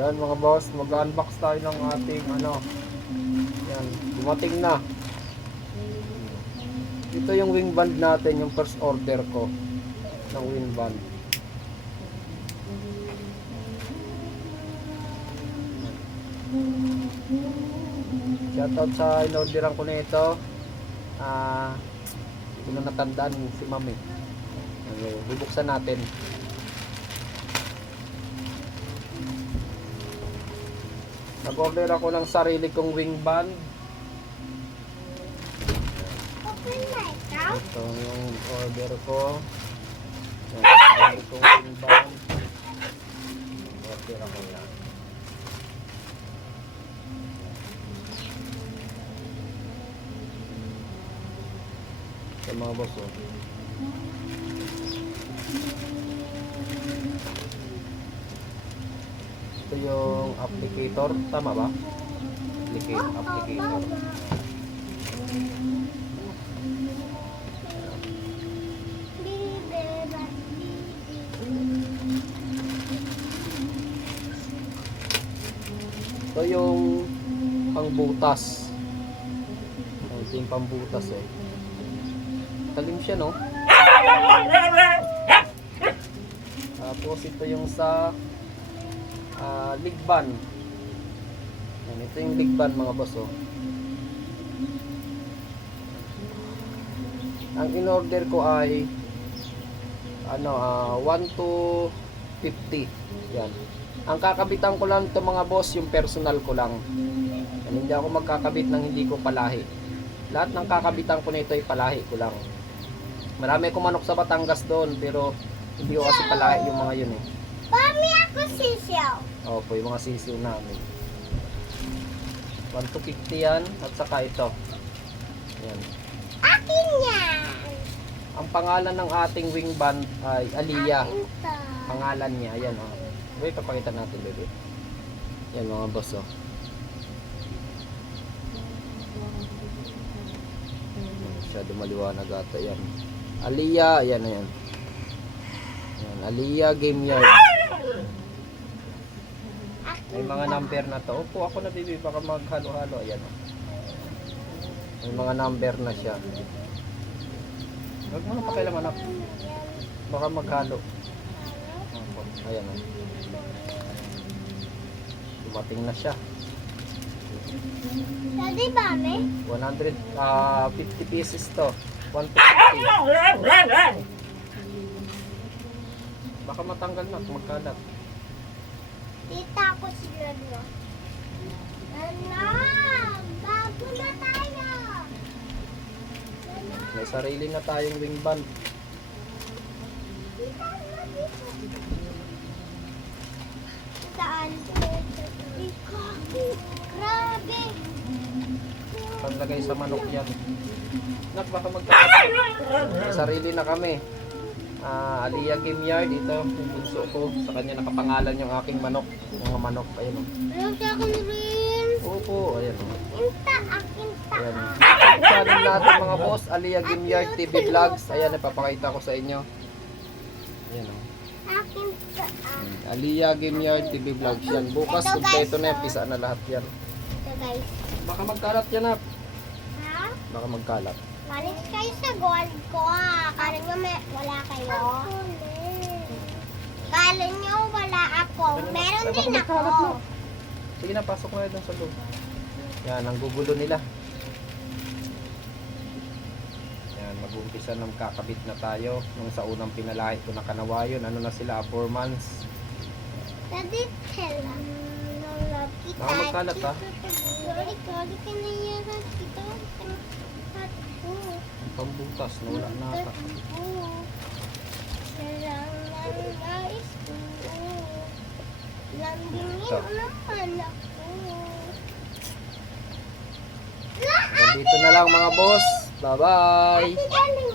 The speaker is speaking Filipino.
Yan mga boss, mag-unbox tayo ng ating ano. Yan, dumating na. Ito yung wing band natin, yung first order ko ng wing band. Shoutout sa in-orderan ko na ito. Hindi ko na natandaan si Mami. Bubuksan natin. Nag-order ako ng sarili kong wing band. Ito yung order ko. Yan, sarili kong wing band. Order ako yan. Sa mga boss, oh. Ito yung applicator, tama ba? Applicator. Ito yung pangbutas. Ito yung pangbutas eh. Talim siya, no? Tapos ito yung sa ligban. Ito yung ligban mga boss, oh. Ang in-order ko ay 1 to 50. Yan. Ang kakabitan ko lang ito mga boss, yung personal ko lang. Yan, hindi ako magkakabit ng hindi ko palahi. Lahat ng kakabitan ko nito ay palahi ko lang. Marami akong manok sa Batangas doon, pero hindi ko kasi palahi yung mga yun eh. Mami, ako sisiyaw. Opo, yung mga sisiw namin. 1 to 50 yan, at saka ito. Yan. Akin yan. Ang pangalan ng ating wing band ay Aliyah. Akin to. Pangalan niya, ayan o. Wait, papakita natin, bebe. Yan mga boss, oh. Masyado maliwanag ata yan. Aliyah, ayan, ayan. Ayan, Aliyah Game Yard. May mga number na to. Opo, ako na baby, baka maghalo-halo. Ayan, oh. May mga number na siya. Huwag mo na pakialaman, anak. Baka maghalo. Opo, ayan, oh. Dumating na siya. Daddy, Mami? 50 pieces to. 1 to 50. Baka matanggal na, magkalat. Tita ako sila na. Anak, bago na tayo. May sarili na tayong wing band. Tita, ano dito? Saan? Grabe. Paglagay sa manok yan. Nak, baka magkalat. May sarili na kami. Aliyah Game Yard, ito yung bunso ko. Sa kanya nakapangalan yung aking manok. Mga manok, ayun o. Alam sa akin rin. Opo, ayun o. Inta, akin ta. Ayan. YouTube channel natin mga boss, Aliyah Game Yard TV Vlogs. Ayan, ipapakita ko sa inyo. Ayan o. Akin ta. Aliyah Game Yard TV Vlogs yan. Bukas, Ito, guys, kompleto na yan. oh. Pisa na lahat yan. Ito guys. Baka magkalat yan ha. Ha? Baka magkalat. Malis kayo sa gold ko ah. Kala nyo wala kayo. Kala nyo wala ako. Meron Baka din ako. magkalat na. Sige na, pasok na doon sa loob. Yan, ang gugulo nila. Yan, mag-uumpisa ng kakabit na tayo. Nung sa unang pinalahi ko na kanawayon, ano na sila, 4 months. Daddy, tell them. Baka magkalat ha. Sorry, sorry ka na yan. Ito, Ang pambutas, nawala na ata. Lambingin So. naman ako. Dito na lang mga boss. Bye-bye! Ate, galing